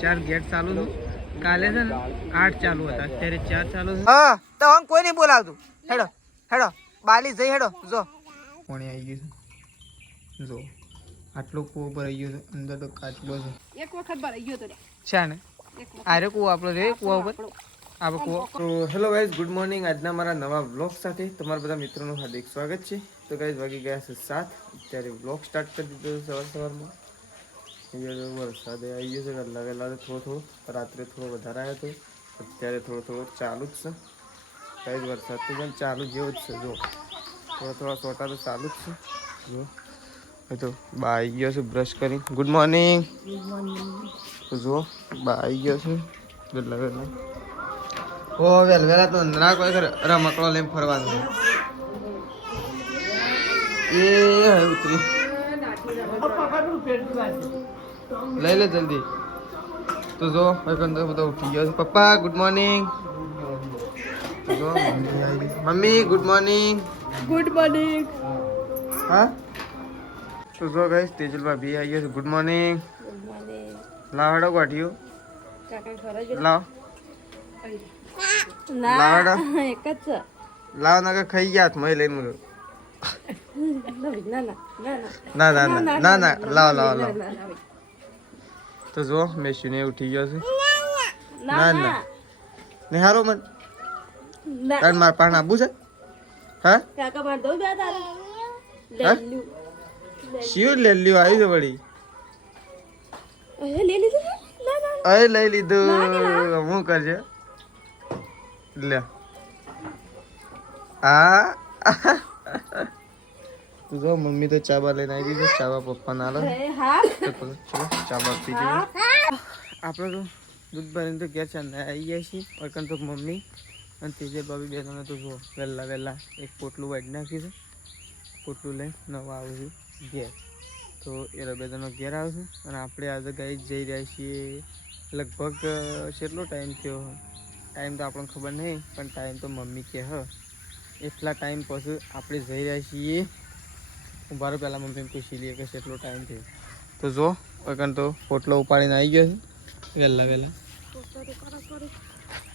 चार गेट चालू काले છે ને 8 ચાલુ હતા અત્યારે 4 ચાલુ છે હા તો હું કોઈ નહીં બોલાવતું હેડો હેડો બાલી જઈ હેડો જો કોણી આવી ગયું છે જો આટલો કૂવો ભરાઈ ગયો છે અંદર તો કાચબો છે એક વખત ભરાઈ ગયો તો છે ને આરે કૂવો આપણો રે કૂવા ઉપર આપણે કૂવો તો હેલો ગાઈઝ ગુડ મોર્નિંગ આજના મારા નવા વ્લોગ સાથે તમારા બધા મિત્રોનું હાર્દિક સ્વાગત છે તો ગાઈઝ વાગી ગયા છે 7 અત્યારે વ્લોગ સ્ટાર્ટ કરી દીધો સવારમાં વરસાદ આવી ગયો છે વહેલા તો થોડો રાત્રે થોડો વધારે આવ્યો હતો અત્યારે થોડો ચાલુ જ છે કઈ જ વરસાદ તો પણ ચાલુ જેવો જ છે જો થોડા સોટા તો ચાલુ જ છે જો તો બા આવી ગયો છે બ્રશ કરી ગુડ મોર્નિંગ જો બા આવી ગયો છે વહેલા ઓ વહેલા તો ના કોઈ રમકડો લઈને ફરવાનું એ ઉતરી લઈ લે જલ્દી તો જો બધા ઉઠી ગયો છે પપ્પા ગુડ મોર્નિંગ જો મમ્મી ગુડ મોર્નિંગ હા તો જો ગાઈસ તેજલ ભાભી આવી ગયા છે ગુડ મોર્નિંગ લાવ હેડો ગાઠિયો લાવ લાવ ના ખાઈ ગયા હાથમાં લઈને મળ્યો ના લાવ તો જો મેશીને ઉઠી ગયો છે ના ને હારો મન તાર માર પાણ આબુ છે હા કાકા માર દો બે તારે લેલ્યુ શિવ લેલ્યુ આવી છે વળી લઈ લીધું હું કરજે લે હા તું જો મમ્મી તો ચાબા લઈને આવી દીધી ચાબા પપ્પા ના લે ચલો ચાબા પી જઈએ આપણે તો દૂધ ભરીને તો ઘેર ચાંદા આવી ગયા છીએ અર્કન તો મમ્મી અને તેજે બાબી બે જણા તો જો વહેલા એક પોટલું વાઢી નાખ્યું છે પોટલું લઈને નવા આવું છું ઘેર તો એ બે જણો ઘેર આવશે અને આપણે આજે ગાઈ જઈ રહ્યા છીએ લગભગ કેટલો ટાઈમ થયો ટાઈમ તો આપણને ખબર નહીં પણ ટાઈમ તો મમ્મી કહે એટલા ટાઈમ પછી આપણે જઈ રહ્યા છીએ ઉભારો પહેલાં મમ્મીને પૂછી લઈએ કે કેટલો ટાઈમ થયો તો જો અગન તો પોટલો ઉપાડીને આવી ગયો છે વહેલા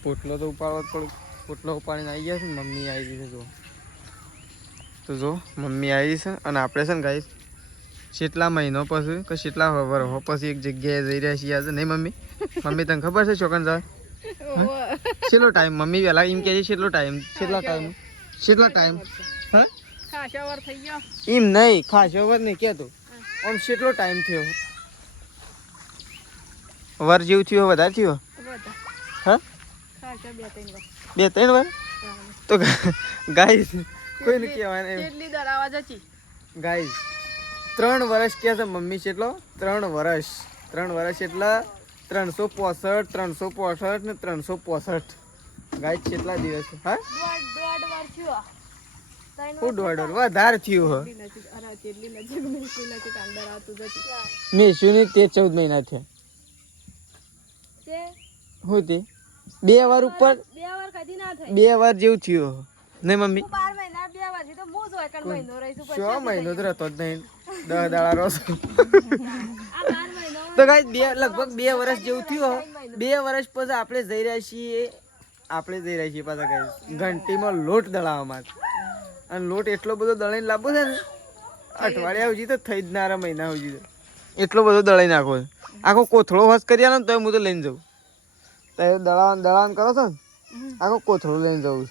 પોટલો તો ઉપાડવો જ પડે પોટલો ઉપાડીને આવી ગયા છે મમ્મી આવી ગઈ છે જો તો જો મમ્મી આવી છે અને આપણે છે ને ગાઈસ કેટલા મહિનો પછી કે કેટલા વર્ષો પછી એક જગ્યાએ જઈ રહ્યા છીએ આજે નહીં મમ્મી તને ખબર છે ચોકન જાય કેટલો ટાઈમ મમ્મી વહેલા એમ કહે છે કેટલો ટાઈમ હા ખાસા વાર થઈ ગયો એમ નહીં ખાસો વર નહીં કહેતો આમ કેટલો ટાઈમ થયો વર જેવું થયો વધારે થયો હા બે ત્રણ વાર તો ગાઈસ કોઈને કહેવાય નહીં કેટલી દરાવા જચી ગાઈસ 3 વર્ષ કહે છે મમ્મી કેટલો 3 વર્ષ એટલે 365 ને 365 ગાઈસ કેટલા દિવસ હા દોઢ વધારે થયું મેશુની તે 14 મહિના થયા હું તે 2 વાર ઉપર 2 વાર જેવું થયું નહીં મમ્મી 6 મહિનો તો રહેતો જ નહીં 10 દાડા રોજ તો ગાઈસ લગભગ 2 વર્ષ જેવું થયું 2 વર્ષ પછી આપણે જઈ રહ્યા છીએ પાછા ગાઈસ ઘંટીમાં લોટ દળાવવા માટે અને લોટ એટલો બધો દળાઈને લાવવો છે ને અઠવાડિયા સુધી તો થઈ જ ના મહિના સુધી એટલો બધો દળાઈ નાખો છે આખો કોથળો હોશ કરી આલો ને તો હું તો લઈને જાઉં તો દળાણ કરો છો ને આખો કોથળો લઈને જવું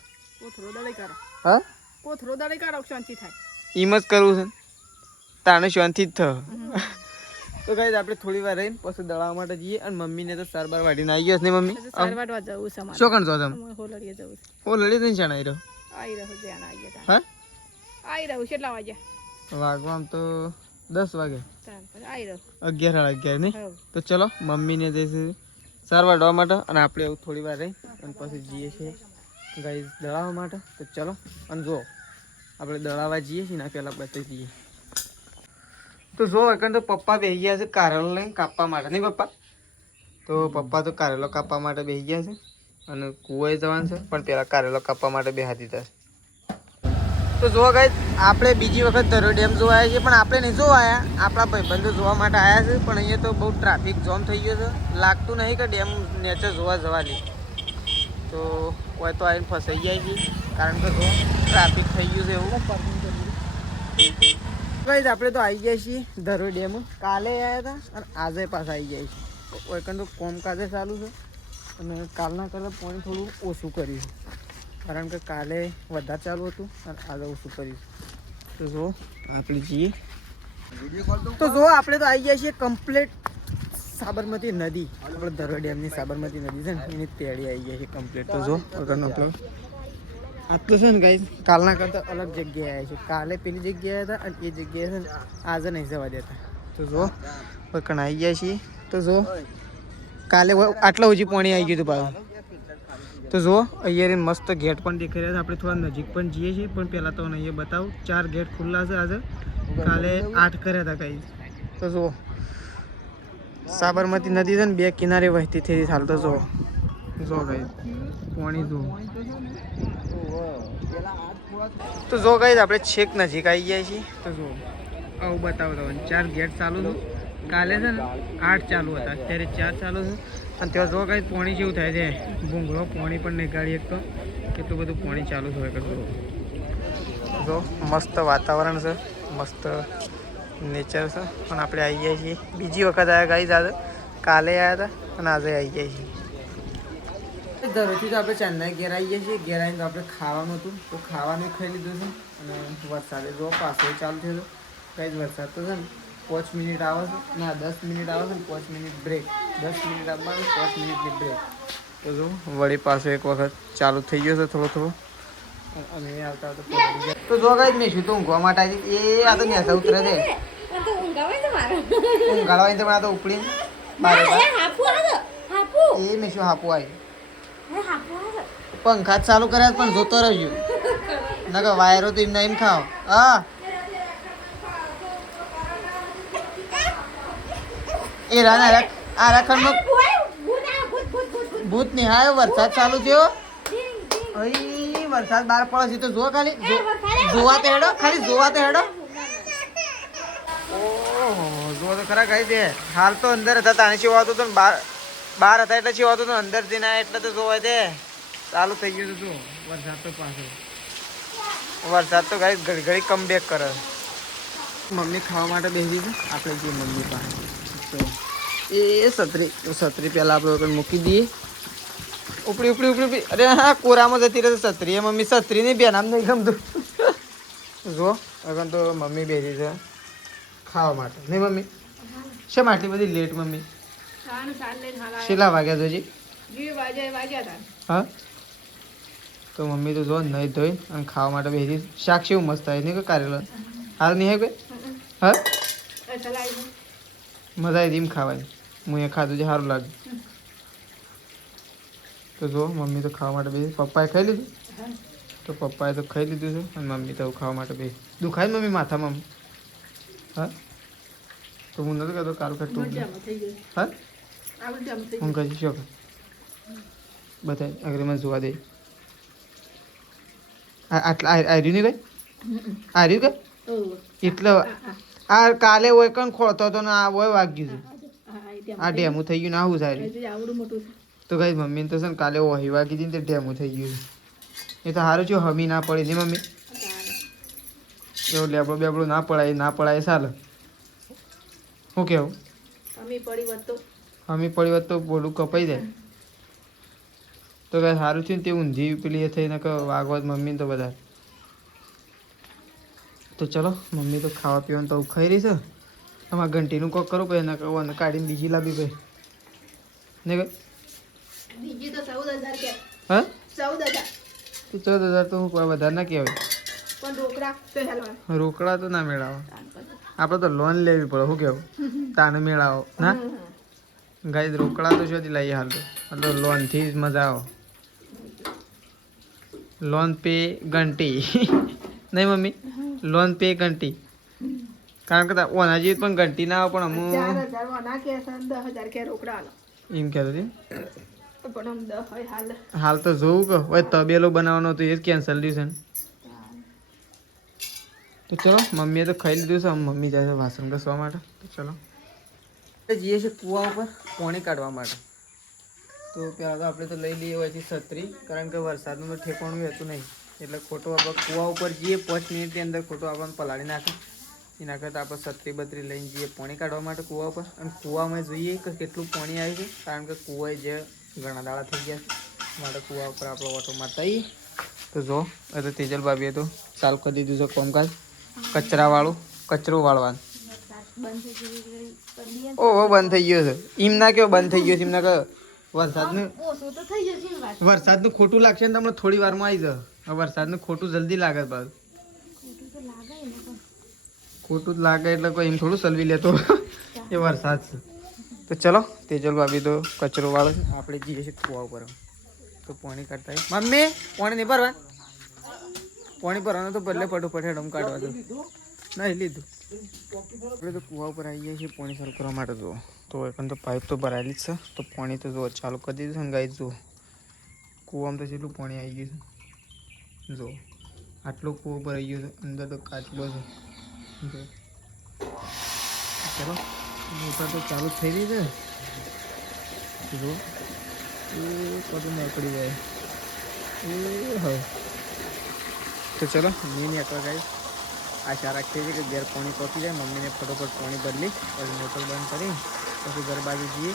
હા કોથળો દળાઈ કાઢો શાંતિ થાય એમ જ કરવું છે તાને શાંતિ જ થયો તો ગાઈસ આપણે થોડી વાર રહીને પછી દળાવવા માટે જઈએ અને મમ્મીને તો સાર બાર વાડીને આવી ગયો છે ને મમ્મી શું કણ છો તમે હોલડીએ નહીં જણાઈ રહ્યો હા આઈ રહ્યું કેટલા વાગ્યા વાગવામાં તો 10 વાગે 11:30 નહીં તો ચલો મમ્મીને જઈશું સાર વાઢવા માટે અને આપણે એવું થોડી વાર રહી અને પછી જઈએ છીએ ગાઈસ દળાવવા માટે તો ચલો અને જો આપણે દળાવવા જઈએ છીએ ને પહેલાં બતાવી દઈએ તો જો એકન તો પપ્પા બેસી ગયા છે કારેલો લઈને કાપવા માટે નહીં પપ્પા તો પપ્પા તો કારેલો કાપવા માટે બેસી ગયા છે અને કૂવાએ જવાનું છે પણ પેલા કારેલો કાપવા માટે બેસી દીધા છે તો જોવા ગઈ આપણે બીજી વખત ધરો ડેમ જોવા આવ્યા છીએ, પણ આપણે નહીં જોવા આવ્યા, આપણા ભાઈબંધો જોવા માટે આવ્યા છે. પણ અહીંયા તો બહુ ટ્રાફિક જામ થઈ ગયો છે, લાગતું નહીં કે ડેમ નેચર જોવા જવાની. તો કોઈ તો આવીને ફસાઈ જાય છે, કારણ કે જો ટ્રાફિક થઈ ગયું છે એવું. ભાઈ આપણે તો આવી ગયા છીએ ધરો ડેમ. કાલે આવ્યા હતા અને આજે પાછા આવી ગયા છીએ. કોઈ કંઈ તો કોમકાજે ચાલુ છે અને કાલના કરતાં પાણી થોડું ઓછું કર્યું, કારણ કે કાલે વધારે ચાલુ હતું અને આજે ઓછું કર્યું. તો જો આપણે જઈએ. તો જો આપણે તો આવી ગયા છીએ કમ્પ્લીટ સાબરમતી નદી. આપણે ધરો ડેમની સાબરમતી નદી છે ને એની તેડી આવી ગયા છીએ કમ્પ્લીટ. તો જો આગળનો આટલું છે ને ગાઈસ, કાલના કરતાં અલગ જગ્યાએ આવ્યા છે. કાલે પેલી જગ્યાએ હતા અને એ જગ્યાએ છે ને આજે નહીં જવા દેતા. તો જો પકડ આવી ગયા છીએ. તો જો કાલે આટલા ઓછી પાણી આવી ગયું હતું પાછું. તો જુઓ અહીંયા મસ્ત ગેટ પણ દેખાઈ રહ્યા છે. આપણે થોડા નજીક પણ જઈએ છીએ, પણ પહેલાં તો અહીંયા બતાવું 4 ગેટ ખુલ્લા છે આજે. કાલે 8 કર્યા હતા કંઈ. તો જુઓ સાબરમતી નદી છે ને 2 કિનારે વહેતી થઈ હાલ. તો જુઓ કંઈ પાણી જુઓ. તો જો કંઈ આપણે છેક નજીક આવી ગયા છીએ. તો જુઓ આવું બતાવો તમને 4 ગેટ ચાલુ છે. કાલે છે ને 8 ચાલુ હતા, અત્યારે 4 ચાલુ છે. અને ત્યાં જો કંઈ પાણી જેવું થાય છે, ભૂંગળો પાણી પણ નહીં કાઢી શકતો, કેટલું બધું પાણી ચાલુ થયું કરતું. જો મસ્ત વાતાવરણ છે, મસ્ત નેચર છે. પણ આપણે આવી ગયા છીએ બીજી વખત આવ્યા ગાઈઝ. આજે કાલે આવ્યા હતા અને આજે આવી ગયા છીએ. ધરોથી તો આપણે ચેન્નાઈ ઘેર આવી ગયા છીએ. ઘેર આવીને તો આપણે ખાવાનું હતું, તો ખાવાનું ખાઈ લીધું છે. અને વરસાદે જો પાછો ચાલુ થયો હતો. કંઈ જ વરસાદ તો છે ને 5 મિનિટ આવે છે, ના 10 મિનિટ આવે છે ને 5 મિનિટ બ્રેક. 10 મિનિટ આવવાનું 5 મિનિટની બ્રેક. તો જો વળી પાછો એક વખત ચાલુ થઈ ગયો છે થોડો. અને આવતા આવતા તો જો કઈ મેં શું તો ઊંઘવા માટે આવી. એ આ તો નેસા ઉતરે છે, ઊંઘાડવાની તો આ તો ઉપડી એ મેં શું હાપુ આવી. પંખા જ ચાલુ કર્યા પણ જોતો રહ્યો ના કે વાયરો તો એમ ના એમ ખાઓ. હા એ રાના આ રાખણમાં ભૂત નિહાળ્યો. વરસાદ ચાલુ થયો, અહીં વરસાદ બહાર પડે છે. તો જો ખાલી જોવા તો હેડો, ખાલી જોવા તો હેડો. ઓહો જો તો ખરા કઈ દે. હાલ તો અંદર હતા તાણે ચેવાતું તો બહાર હતા એટલે ચેવાતું તો અંદર જઈને એટલે તો જોવાય દે. ચાલુ થઈ ગયું હતું વરસાદ. તો પાછો વરસાદ તો ગાઈ ઘડી ઘડી કમ બેક કરે. મમ્મી ખાવા માટે બેસી છે. આપણે જઈએ મમ્મી પાસે. તો એ છત્રી પહેલાં આપણે મૂકી દઈએ. ઉપડી. અરે હા કોરામાં જતી રહે છત્રી. એ મમ્મી છત્રી નહીં બેન આમ નહીં ગમતું. જો અગર તો મમ્મી બેસી છે ખાવા માટે. નહીં મમ્મી શેમ આટલી બધી લેટ મમ્મી? કેટલા વાગ્યા જોજી? હા તો મમ્મી તો જો નહીં ધોઈ અને ખાવા માટે બેસી. શાક કેવું મસ્ત થાય નહીં કે કારેલા હાલ નહીં હે કોઈ? હા મજા આવી એમ ખાવાની. હું એ ખાધું છે સારું લાગ્યું. તો જો મમ્મી તો ખાવા માટે બેસી. પપ્પાએ ખાઈ લીધું? તો પપ્પાએ તો ખાઈ લીધું છે અને મમ્મી તો ખાવા માટે બેસી. દુખાય મમ્મી માથામાં? હા તો હું નથી કહેતો કાલ કટું. હા હું કહી શકો બતાય અગ્રીમાં જોવા દે. આટલા આર્યું નહીં કઈ આર્યું કે એટલે આ કાલે હોય કણ ખોળતો હતો ને આ હોય વાગ્યું છે. આ ડેમું થઈ ગયું ને આવું સારું. તો કઈ મમ્મીને તો છે ને કાલે વહી વાગી હતી ને તે ડેમું થઈ ગયું. એ તો સારું છે હમી ના પડી નહીં મમ્મી. એવું લેબડો બેબડો ના પડાય ચાલે. શું કેવું? હમી પડી હોત તો બોલું કપાઈ જાય. તો કઈ સારું થયું ને તે ઊંધી પેલી એ થઈને વાગવત મમ્મી તો બધા. તો ચલો મમ્મી તો ખાવા પીવાનું તો ખાઈ રહી છે. અમારે ઘંટીનું કોક કરું પછી એના કહું કાઢીને બીજી લાવી ભાઈ ને કઈ બીજી તો 14,000 કે. હા 14,000 તો 14,000 તો હું કોઈ વધારે ના કહેવાય. પણ રોકડા તો હેલવા રોકડા તો ના મેળાવો. આપણે તો લોન લેવી પડે. શું કેવું? તાને મેળાવો ના ગાય. રોકડા તો શોધી લઈએ હાલ તો લોનથી જ મજા આવે. લોન પે ઘંટી નહીં મમ્મી? લોન પે ઘંટી. કારણ કે ઓના જેવી પણ ઘંટી ના આવે પણ અમુક 4,000 ના કે 10,000 કે રોકડા આલો એમ કહેતો હતી. પણ આમ 10 હોય હાલ હાલ તો જોવું કે હવે તબેલો બનાવવાનો હતો એ જ કેન્સલ થયું છે. તો ચલો મમ્મીએ તો ખાઈ લીધું છે. મમ્મી જાય છે વાસણ ઘસવા માટે. તો ચલો જઈએ છીએ કૂવા ઉપર પાણી કાઢવા માટે. તો પહેલાં તો આપણે તો લઈ લઈએ હોયથી છત્રી, કારણ કે વરસાદનું તો ઠેકાણું રહેતું નહીં. એટલે ખોટું આપણે કૂવા ઉપર જઈએ 5 મિનિટની અંદર ખોટું આપણને પલાળી નાખે. એના કરતાં આપણે છત્રી બત્રી લઈને જઈએ પાણી કાઢવા માટે કૂવા ઉપર. અને કૂવામાં જોઈએ કે કેટલું પાણી આવ્યું છે, કારણ કે કૂવાએ જે ઘણા દાડા થઈ ગયા માટે કૂવા ઉપર આપણો ઓટો મારતા આવીએ. તો જો એ તો તેજલ ભાભીએ તો ચાલુ કરી દીધું છે કામકાજ, કચરાવાળું, કચરો વાળવાનું. ઓહો બંધ થઈ ગયો છે. એમ ના કેવો બંધ થઈ ગયો છે, એમ ના કહો વરસાદનું ખોટું લાગશે ને તમને થોડી વારમાં આવી જાય. વરસાદનું ખોટું જલ્દી લાગે પાછું. ખોટું જ લાગે એટલે કોઈ એમ થોડું સલવી લેતો એ વરસાદ છે. તો ચલો તેજલ ભાભી તો કચરો વાળો છે, આપણે જઈએ છીએ કૂવા ઉપર. તો પાણી કાઢતા મમ્મી પાણી નહીં ભરવા, પાણી ભરવાનું તો બદલે ફટોફટ હેડમ કાઢવા દો. નહીં લીધું. આપણે તો કૂવા ઉપર આવી ગયા છીએ પાણી ચાલુ કરવા માટે. જુઓ તો એકન તો પાઇપ તો ભરાયેલી જ છે. તો પાણી તો જુઓ ચાલુ કરી દીધું છે ને ગાઈ. જુઓ કૂવામાં તો જેટલું પાણી આવી ગયું છે. જુઓ આટલો કૂવો ભરાઈ ગયો છે, અંદર તો કાચબો છે. ચલો મોટર તો ચાલુ થઈ રહી છે. જુઓ એ કદું નીકળી જાય એ હવે. તો ચલો નહીં નીકળવા ગાઈ. આશા રાખીએ છીએ કે ઘેર પાણી પહોંચી જાય. મમ્મીને ફટોફટ પાણી બદલી પછી મોટર બંધ કરી પછી ઘર બાજુ જઈએ.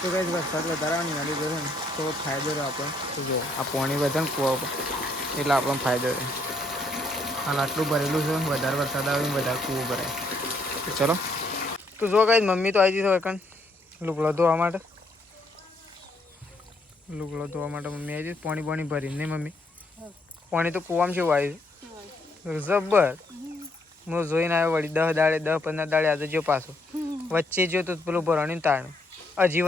તો કંઈ વરસાદ વધારે આવે ને એના લીધે ને થોડો ફાયદો રહે આપણને. તો જો આ પાણી વધે ને કૂવા ઉપર એટલે આપણને ફાયદો રહે. હાલ આટલું ભરેલું છે, વધારે વરસાદ આવે ને વધારે કૂવો ભરાય. તો ચલો તો જો કાંઈ મમ્મી તો આવી જઈ એકન લુગડો ધોવા માટે. લુગડો ધોવા માટે મમ્મી આવી જઈ. પાણી પાણી ભરીને નહીં મમ્મી? પાણી તો કૂવામાં કેવું આવ્યું જબ્બર. હું જોઈને આવ્યો વળી 10 દાડે 10-15 દાડે આજે જો પાછો વચ્ચે જો તો પેલું ભરવાનું તાણું હજી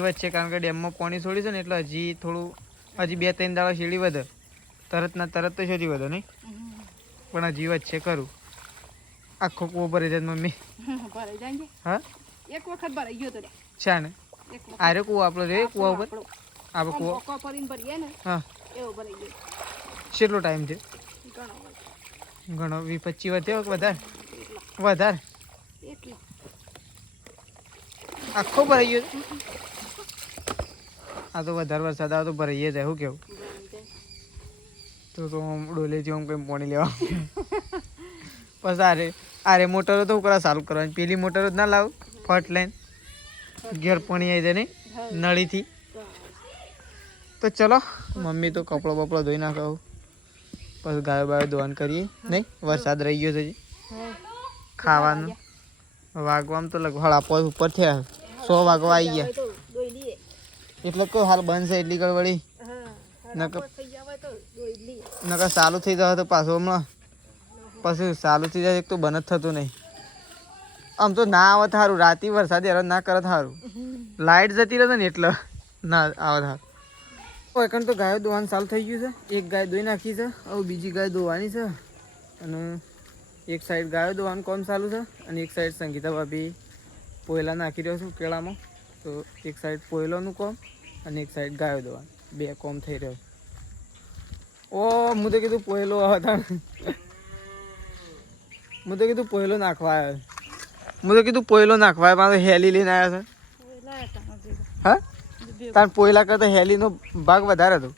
વચ્ચે કારણ કે ડેમમાં પાણી છોડ્યું છે ને એટલે હજી થોડું હજી 2-3 દાડા શેરડી વધે. તરત તો શોધી વધે નહીં, પણ હજી વચ્ચે કરું. આખો કૂવો ભરી જાય મમ્મી? હા એક વખત ભરાઈ ગયો તો છે ને આરે કૂવો આપણો રે કૂવા ઉપર આપણે કૂવો હા કેટલો ટાઈમ છે? ઘણો 20-25 વધ્યો વધારે આખો ભરાઈ ગયો. આ તો વધારે વરસાદ આવે તો ભરાઈ જાય. શું કેવું? તો આમ ડોલેથી આમ કંઈ પાણી લેવા પછી આરે મોટરો તો કરા ચાલુ કરવાની. પેલી મોટરો જ ના લાવું ફટ લઈને ઘેર પાણી આવી જાય નહીં નળીથી. તો ચલો મમ્મી તો કપડો બપડો ધોઈ નાખાવું પછી ગાયો બાયો ધોવાનું કરીએ. નહીં વરસાદ રહી ગયો છે હજી. ખાવાનું વાગવામાં તો લગભગ આપો ઉપર થયા 100 વાગવા આવી ગયા. એટલે કહું હાલ બંધ છે એટલી ગડબડી. નકર ચાલુ થઈ જાય તો પાછું હમણાં પછી ચાલુ થઈ જાય એક તો બંધ જ થતું નહીં. આમ તો ના આવે સારું, રાતે વરસાદ હેરાન ના કરે સારું. લાઇટ જતી રહે ને એટલે ના આવે સારું. એકણ તો ગાયો દોવાનું ચાલુ થઈ ગયું છે. એક ગાય દોઈ નાખી છે, હવે બીજી ગાય દોવાની છે. અને એક સાઈડ ગાયો દોવાનું કામ ચાલુ છે અને એક સાઈડ સંગીતા ભાભી પોયલા નાખી રહ્યો છું કેળામાં. તો એક સાઈડ પોયલોનું કામ અને એક સાઈડ ગાયો દોવાનું, 2 કામ થઈ રહ્યો. ઓ હું તો કીધું પોયલો હતા, હું તો કીધું પોયલો નાખવા આવ્યો. મારે હેલી લઈને આવ્યા છે. હા તાર પોયલા કરતા હેલીનો ભાગ વધારે હતો.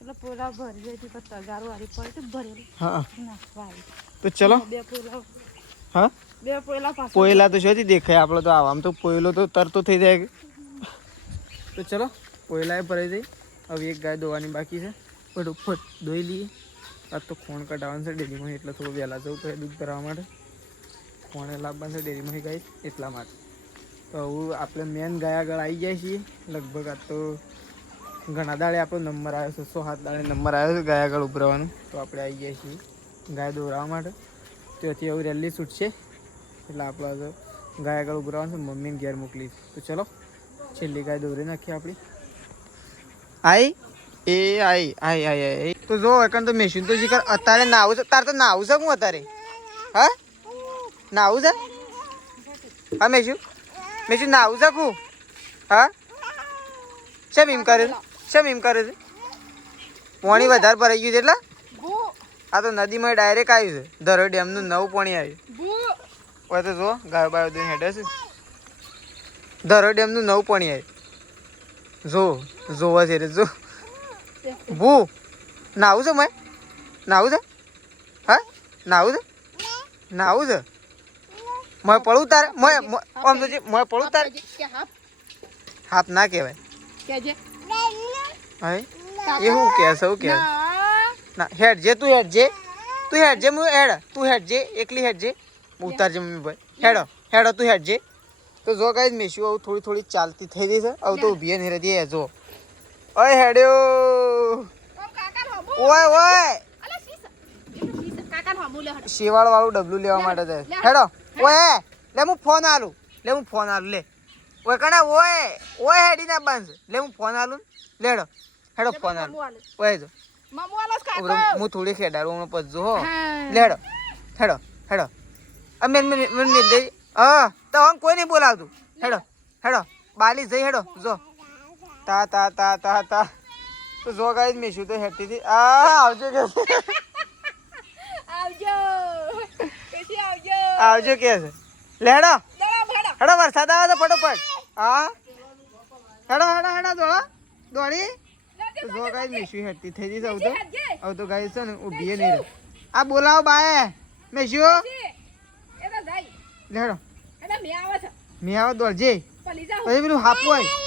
હા તો ચલો હા પોયલા તો શોધી દેખાય આપણે તો આમ તો પોયલો તો તરતો થઈ જાય. તો ચલો પોયલા ભરાઈ જાય. હવે એક ગાય ધોવાની બાકી છે, ફટોફટ ધોઈ લઈએ. આજ તો ખોણ કઢાવવાનું છે ડેરીમાં એટલે થોડું વહેલા જવું પડે દૂધ ભરાવવા માટે. ખોણે લાવવાનું છે ડેરીમાં ગાય એટલા માટે. તો હવે આપણે મેન ગાય આગળ આવી જાય છીએ. લગભગ આ તો ઘણા દાડે આપણો નંબર આવ્યો છે, 107 દાડે નંબર આવ્યો છે ગાય આગળ ઉભરાવાનું. તો આપણે આવી ગયા છીએ ગાય દોરાવવા માટે. ત્યાંથી હવે રેલી છૂટશે એટલે આપણે તો ગાય આગળ ઉભરાવાનું છે. મમ્મીને ઘેર મોકલી. તો ચલો છેલ્લી ગાય દોરી નાખીએ આપણી. આઈ તો જો એકન તો મેશીન તો શીખર અત્યારે નાવું છે. તાર તો નાવું છે હું અત્યારે? હા નાવું છે? હા મેશું નાવું છે હું? હા શેમ એમ કરે છે? પાણી વધારે ભરાઈ ગયું છે એટલે આ તો નદીમાં ડાયરેક્ટ આવ્યું છે ધરો ડેમનું નવું પાણી આવ્યું હોય તો જો ગાયો બાયો દઈને હેડે છે ધરો ડેમનું નવું પાણી આવ્યું જોવા છે જો ભૂ નાવું છે મેં નાવું છે હા નાવું છે નાવું છે મેં પડું તારે આમ તો મેં પડું તારે હાથ ના કહેવાય હા એ શું કહે છે શું કહે ના હેડ જે તું હેડ જે હું હેડ તું હેડ જે એકલી હેડ જે ઉતારજે મમ્મી ભાઈ હેડો તું હેડ જે તો જો ગાઈસ મેશું આવું થોડી થોડી ચાલતી થઈ ગઈ છે આવું તો ઊભી નહીં રહેતી જો ઓય હેડ્યો ઓય ઓય શેવાળ વાળું ડબલું લેવા માટે જાય હેડો ઓય લે હું ફોન આલું લે ઓય કણે ઓય હેડી ના બંધ લે હું ફોન આલું લેડો હેડો ફોન આલું ઓય જો હું થોડી ખેડાડું હમણાં પછી જો હો લેડો હેડો અમે મેં દઈ હા તો હું કોઈ નહીં બોલાવતું હેડો બાલી જઈ હેડો જો તા તો જો ગાઈસ મેશું તો હેડતી હતી આવજો કે આવજો કે છે લેડો વરસાદ આવે તો ફટોફટ હા હેડો દોડી જો ગાઈસ મેશું હેડતી થઈ જશે આવું તો ગાઈસ છે ને ઊભી નહીં રહે આ બોલાવો બાય મેશું લેડો મેં આવો દોડજે પછી પેલું હાપવું હોય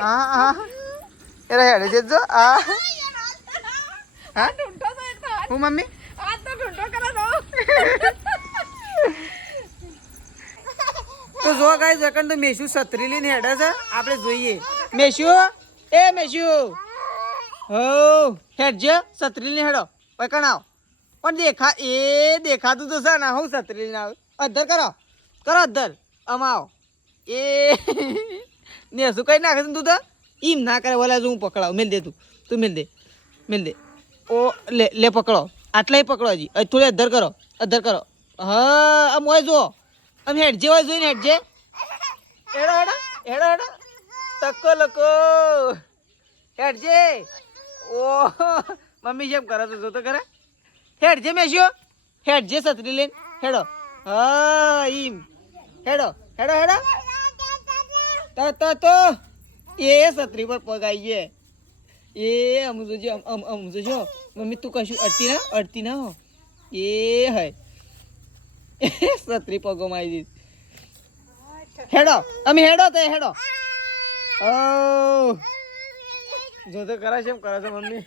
હા એરા હેડે છે જો હા હું મમ્મી તો જો ગાઈસ સેકન્ડ તો મેશું છત્રી લઈને હેડે છે આપણે જોઈએ મેશું હો હેડજે છત્રી લઈને હેડો પકડ આવ પણ દેખાતું તો છે ને હું છત્રી લઈને આવ અધર કરો અધર આમાં આવો ને શું કઈ નાખે તું તો એમ ના કરે બોલા હું પકડાવ મેલ દે તું મેલ દે ઓ લે પકડો આટલા પકડો હજી થોડી અધર કરો હા આમ હોય જો આમ હેડજે હોય જોઈને હેડજે હેડો તકો લકો હેડજે ઓ મમ્મી જેમ કરે તો જો તો કરે હેડજે મેશ્યો હેડજે છત્રી લઈને હેડો હા એમ હેડો તો એ છત્રી પર પગ આવી જાય એ અમ જોજો મમ્મી તું કશું અડતી ના હો એ હય છત્રી પગોમાં આવી જઈશ હેડો જો તો કરે છે એમ કરે છે મમ્મી